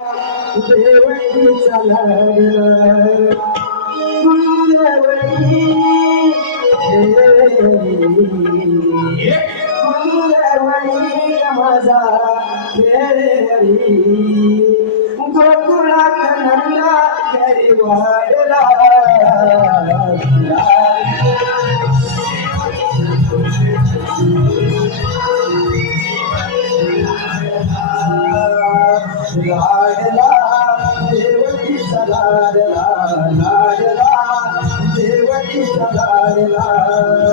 देवकीचा लाडला कुलदेवकी कुलदेवकी माझा देवी गोकुळात नंदा घरी वाढला लाडला देवकीचा लाडला लाडला देवकीचा लाडला